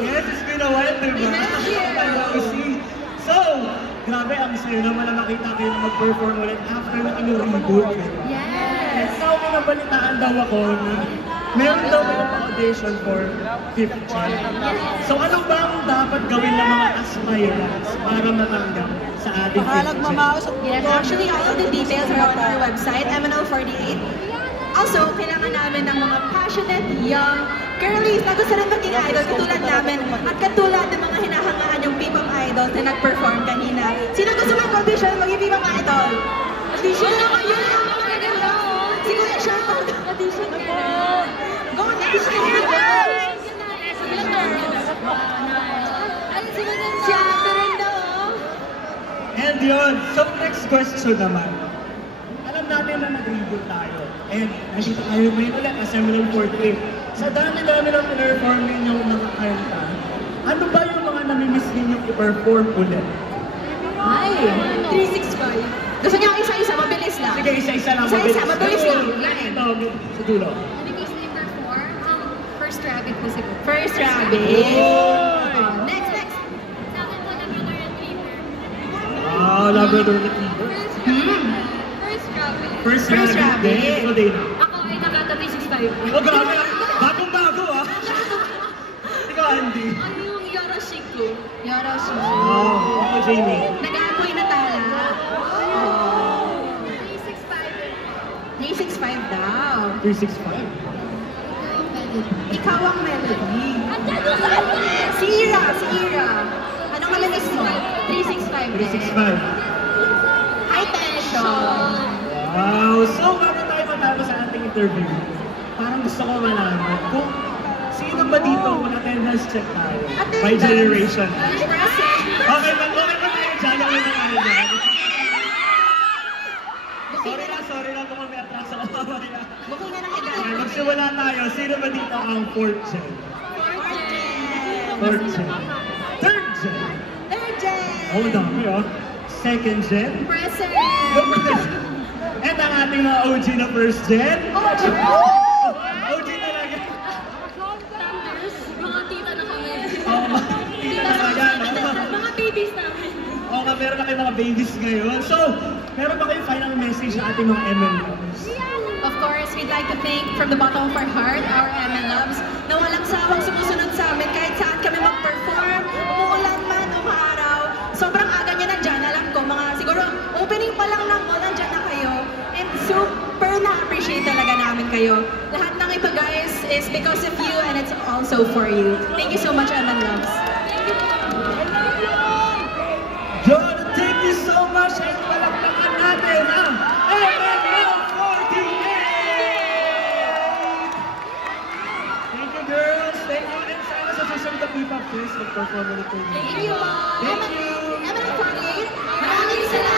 Yes, it's been a while, diba? So, grabe, ang saya naman na makita kayo mag-perform ulit after na kami reboot. Yes! So, pinabalitaan daw ako na meron daw kayo audition for 5th Gen. So, ano ba ang dapat gawin ng mga aspirants para matanggap sa ating 5th Gen? Yes, actually, all of the details are on our website, MNL48. Also, kailangan namin ng mga passionate, young, girlies na gusto rin maging idol katulad namin at katulad ng mga hinahangaan yung P-pop idols na nag-perform kanina. Sino gusto mag-audition maging P-pop idol? Audition na kayo! Siguro siya mag-audition ka na. Go audition ka! Si Ate rin daw. And yun, so next question naman. Alam natin na nag-reboot tayo. And nandito tayo ngayon ulit as MNL48. Sa dami-dami ng perform ninyong mga kanta, ano ba yung mga namimiss ninyong i-perform ulit? Ay, 365. Gusto niyo isa-isa, mabilis lang. Sige, isa-isa lang. Isa-isa, mabilis lang. Ito, sa dulo. Because they perform, First Rabbit po siguro. First Rabbit. Next. Sa akin po, Labrador Retriever. Labrador Retriever. First Rabbit. First Rabbit. Ito din. Ako ay nakaka-365. Oh, grabe! Bagong-bago ah! Ikaw, Andy. Ano yung Yoroshiku? Yoroshiku. Oh, ako, Jamie. Nag-aapoy na tala. 365. 365 daw. 365. Ikaw ang melody. Si Ira. Anong malamis mo? 365. 365. High tension. Wow! So, bago tayo matapos sa ating interview, parang gusto ko malaman kung sino ba dito mag-attendance check tayo? By generation. Okay ba tayo dyan? Okay ba tayo dyan? Sorry lang kung may atras ako mamaya. Bukong nga ng edad. Okay, magsimula tayo. Sino ba dito ang 4th Gen? 4th Gen. 3rd Gen. Third Gen. Oh, dami oh. 2nd Gen. Present. And ang ating mga OG na 1st Gen. OG talaga. Thunders, mga tita na kami. Tita talaga, no? Mga babies namin. Oo nga, meron na kayong mga babies ngayon. So, meron ba kayong final message sa ating mga MNLs? Of course, we'd like to thank from the bottom of our heart, our MNLs, na walang sawang sumusunod sa amin kahit saan kami mag-perform, umuulan man, umaaraw. Sobrang aga niya nandyan, alam ko, mga siguro opening pa lang ng mall, nandyan na kayo. And super na-appreciate talaga namin kayo. Lahat ng ito, guys, is because of you and it's also for you. Thank you so much, MNLs. John, thank you so much! And palakpakan natin ang MNL48! Thank you, girls! Thank you! And sana sa susunod na P-pop quiz, mag-perform ulit kayo. Thank you! Thank you! MNL48, maraming salamat!